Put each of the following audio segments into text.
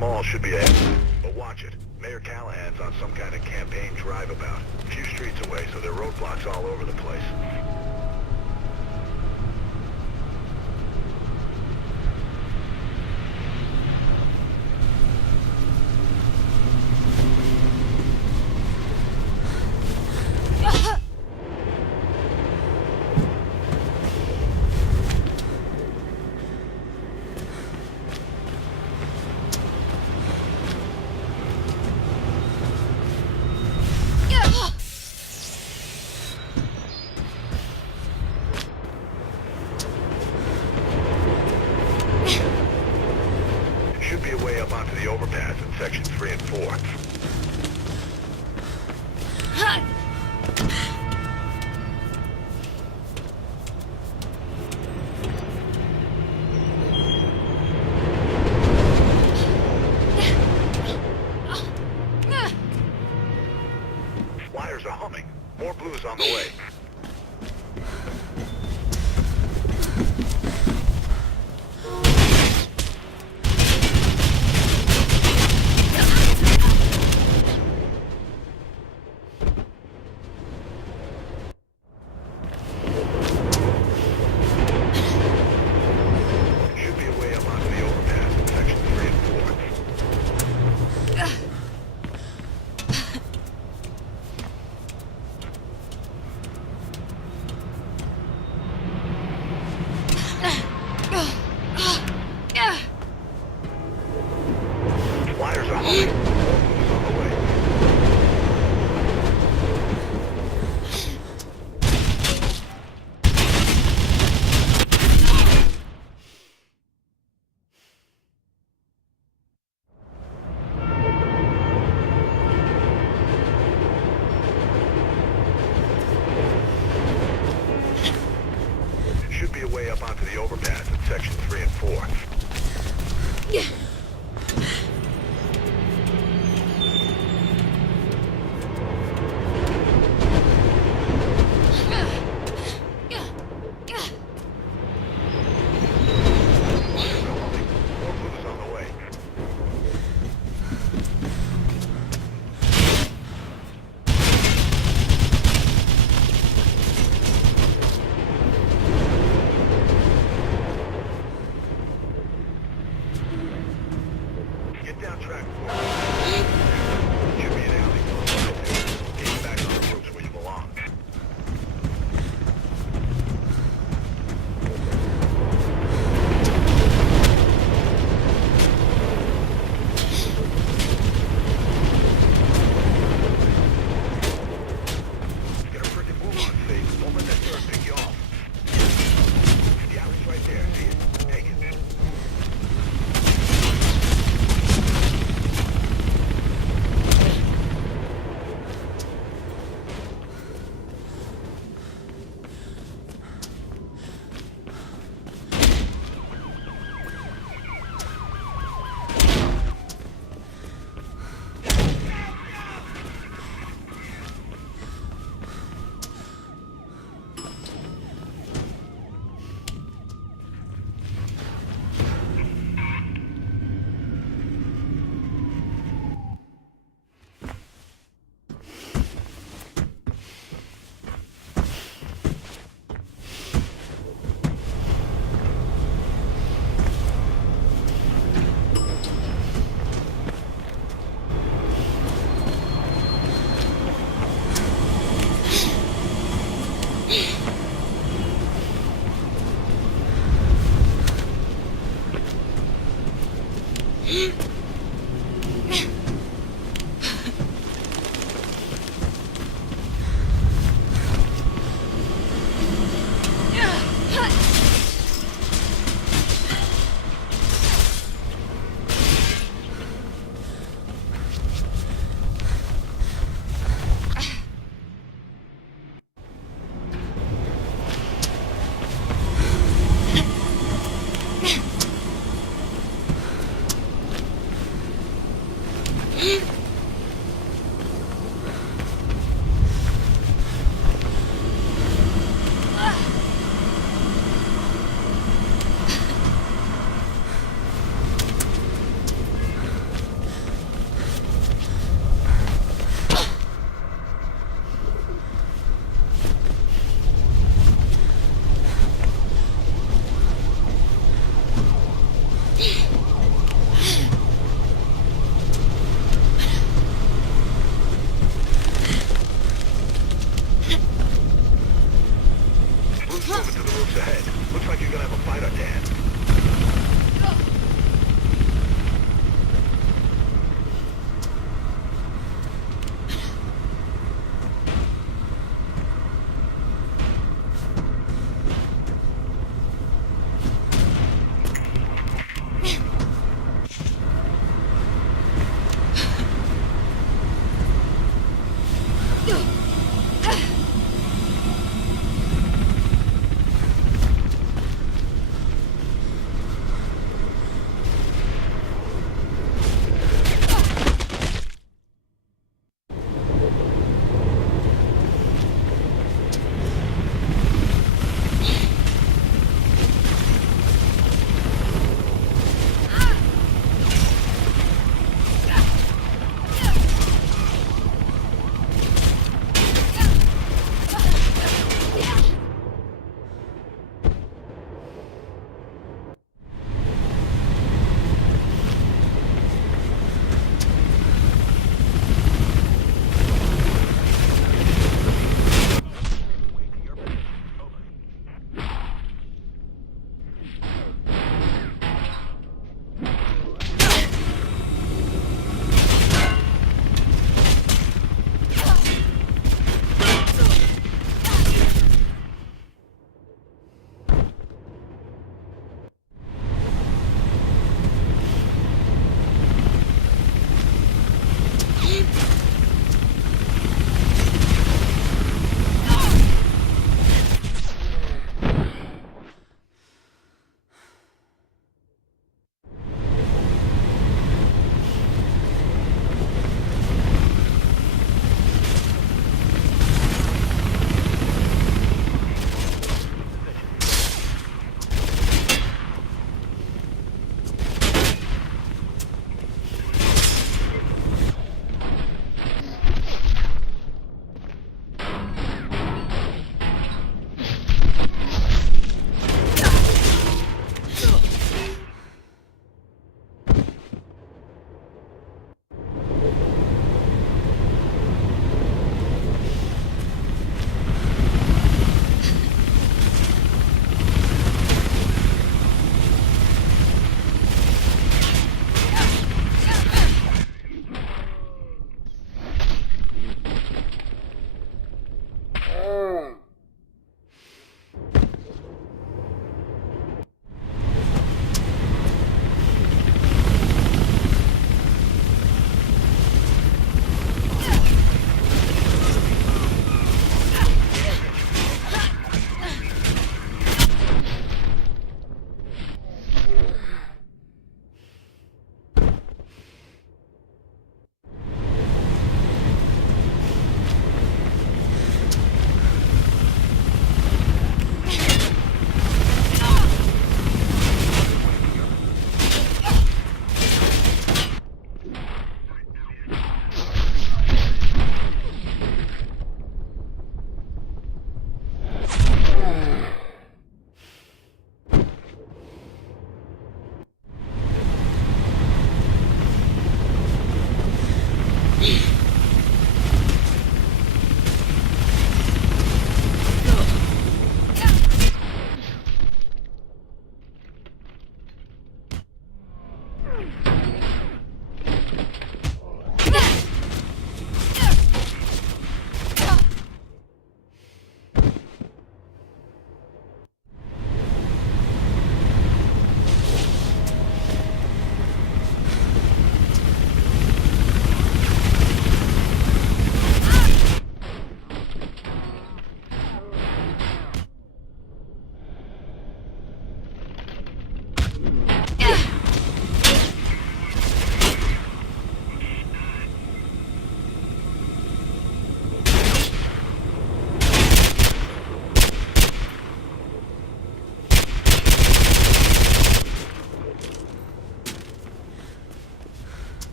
Mall should be ahead. But watch it. Mayor Callahan's on some kind of campaign drive-about. A few streets away, so there are roadblocks all over the place. Should be a way up onto the overpass in sections 3 and 4. Wires are humming. More blues on the way. Should be a way up onto the overpass in sections 3 and 4. Wires are humming. More blues on the way. Should be a way up onto the overpass in section 3 and 4. More blues on the way. Get down track 4. Should be an alley. Get back on the roads where you belong. Get a freaking move on, Faith. Don't let that turn pick you off. The alley's right there. See it? Take it.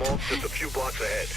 mall, just a few blocks ahead.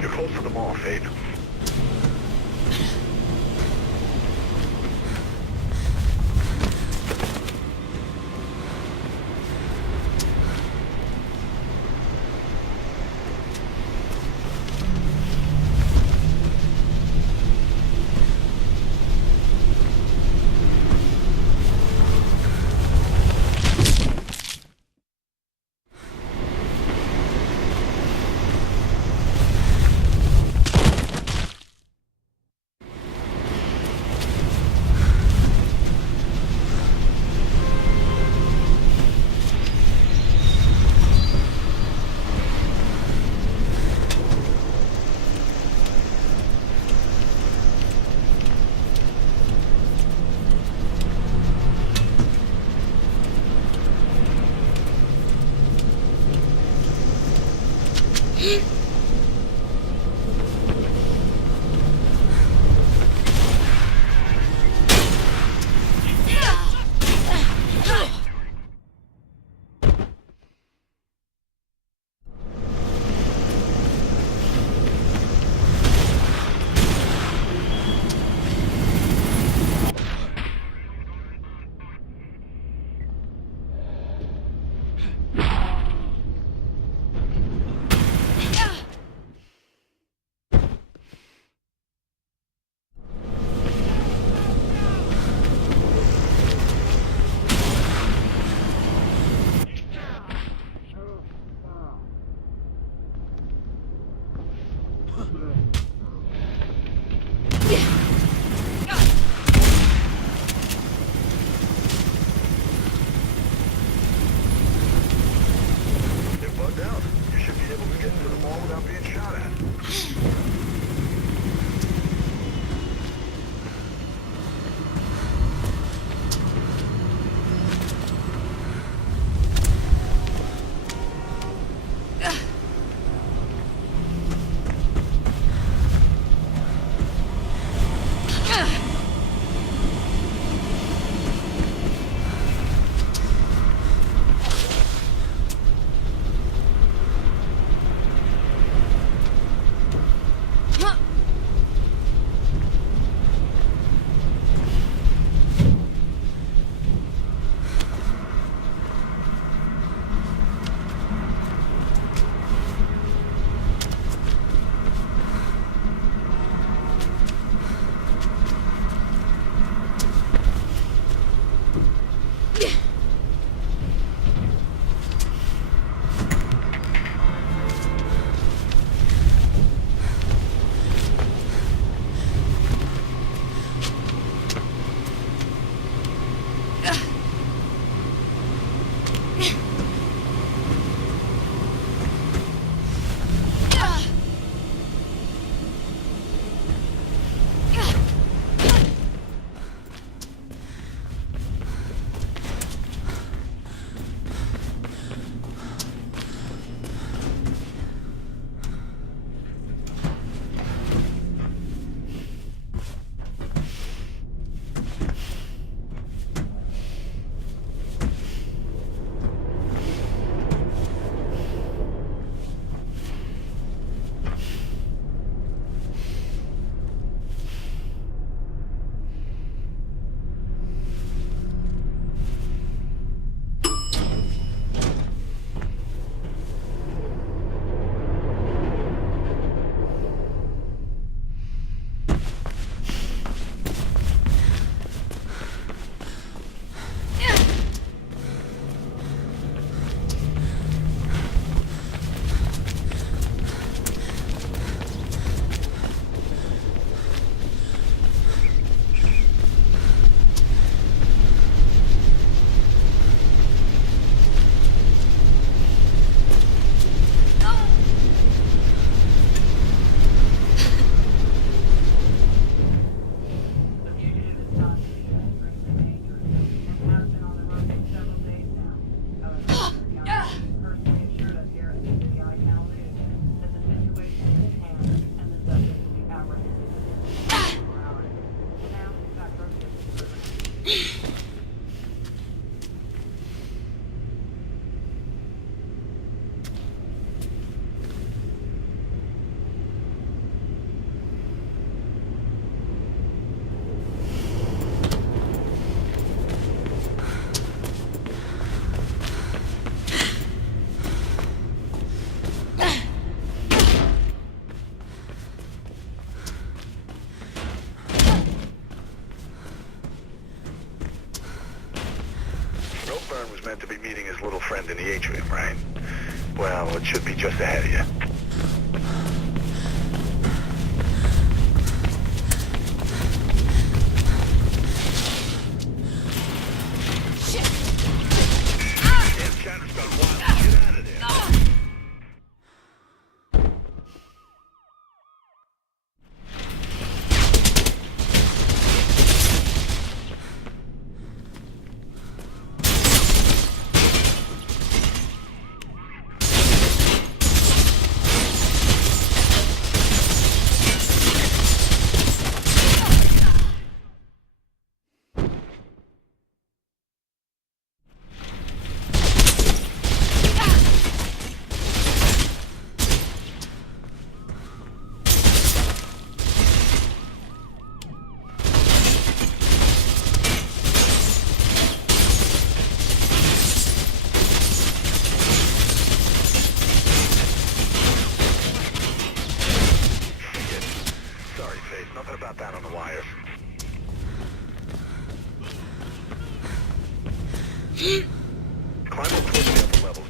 You're close to the mall, Faith. They're bugged out. You should be able to get into the mall without being shot at. his little friend in the atrium, right? Well, it should be just ahead of you. Damn China's gone wild. Get out of there. Sorry, Faith. Nothing about that on the wires. Climb up towards the upper levels.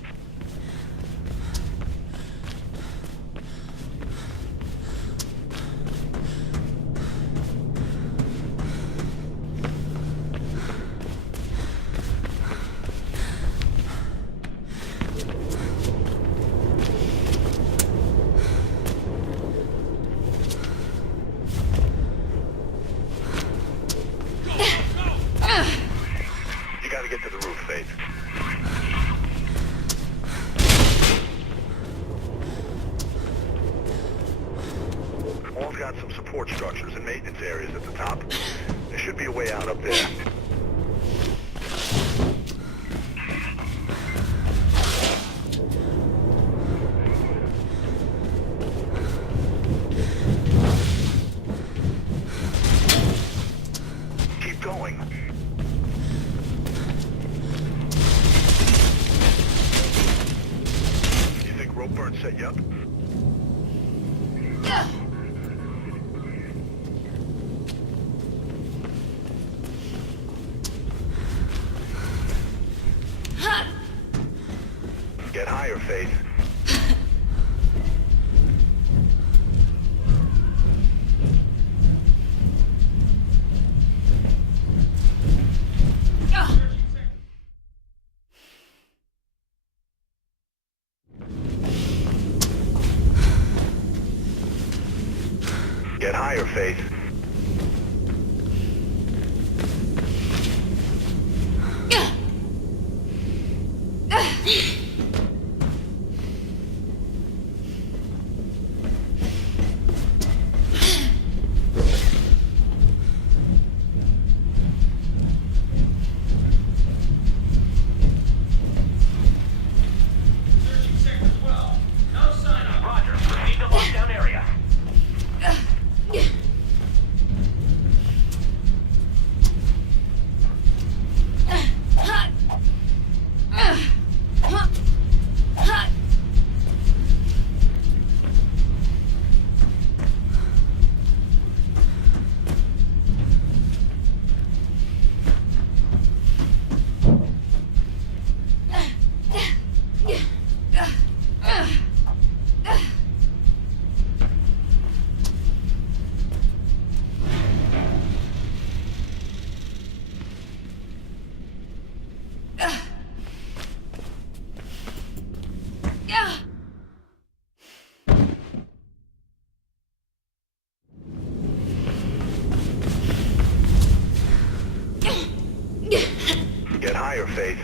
You gotta get to the roof, Faith. All's got some support structures and maintenance areas at the top. There should be a way out up there. Keep going. You think rope burn set you up? Get higher, Faith. Get higher, Faith. Searching sector 12. No sign of Roger. Proceed to lockdown area. Get higher, Faith.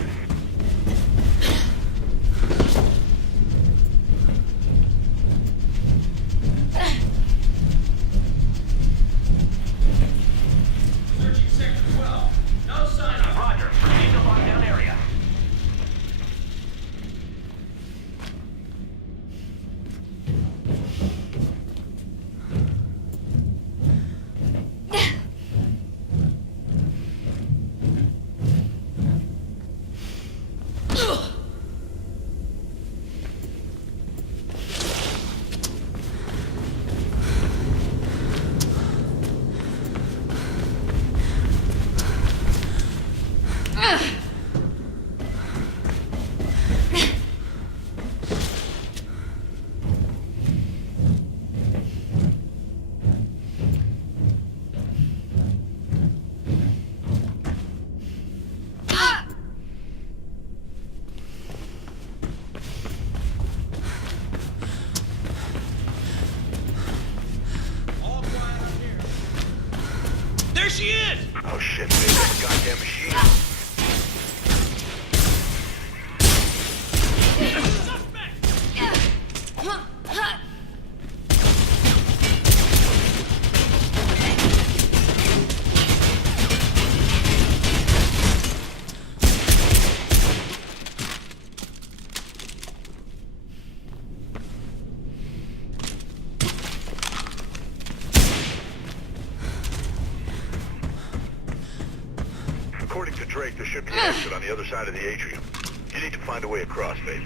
Searching sector 12. No sign of Roger. Proceed to lockdown area. she is! Oh shit, man, that goddamn machine. According to Drake, there should be an exit on the other side of the atrium. You need to find a way across, Faith.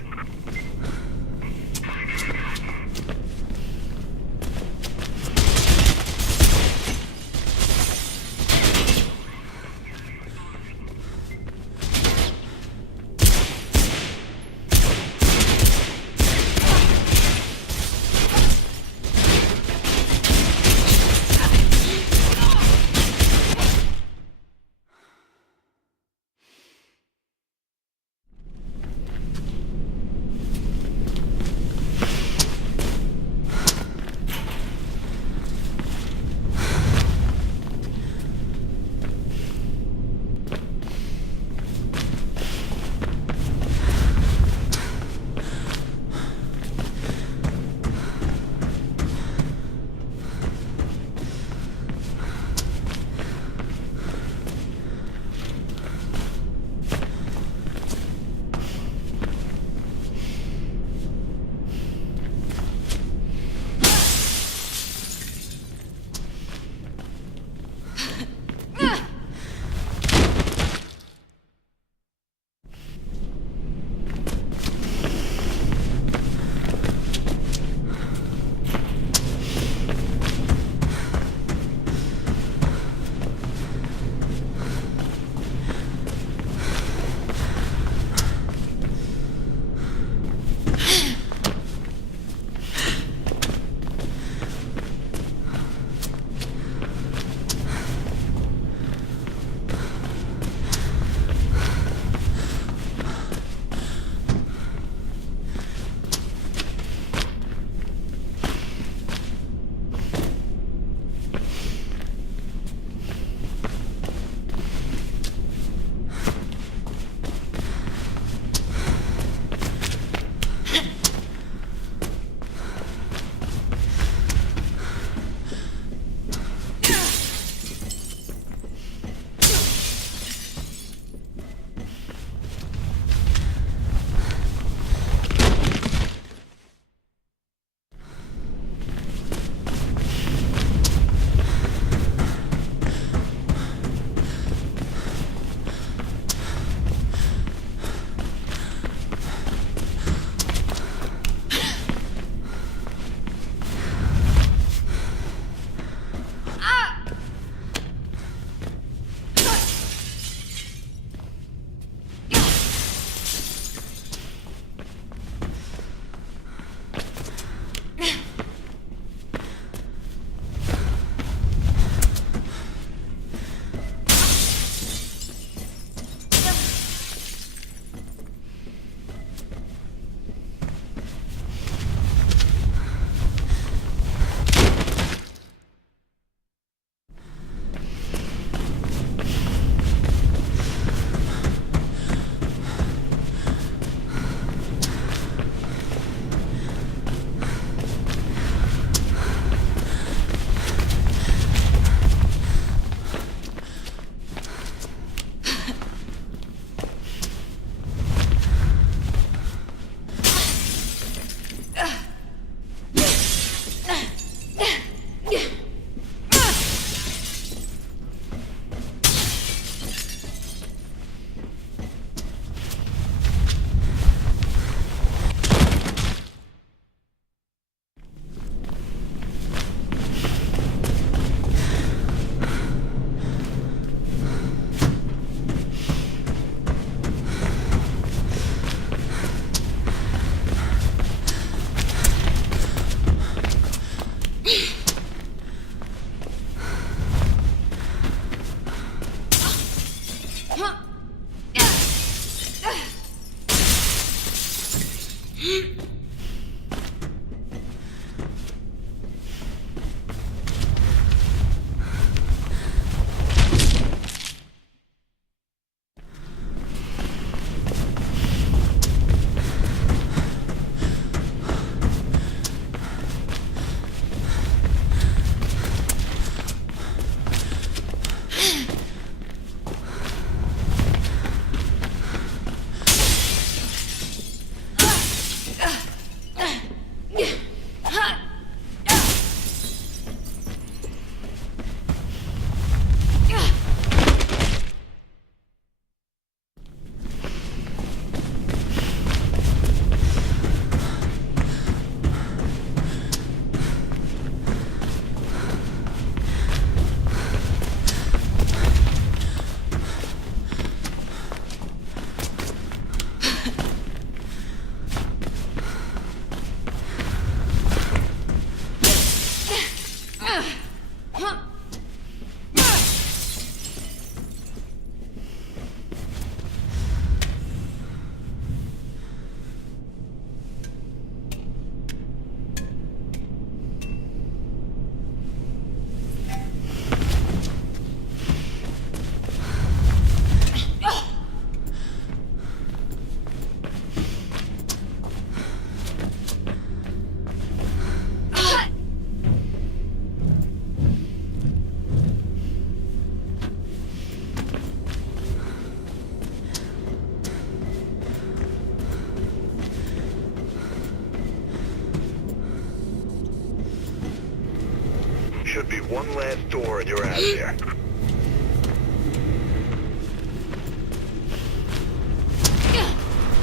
Should be one last door and you're out of there.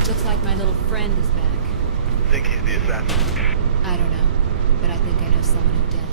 Looks like my little friend is back. Think he's the assassin? I don't know, but I think I know someone who does.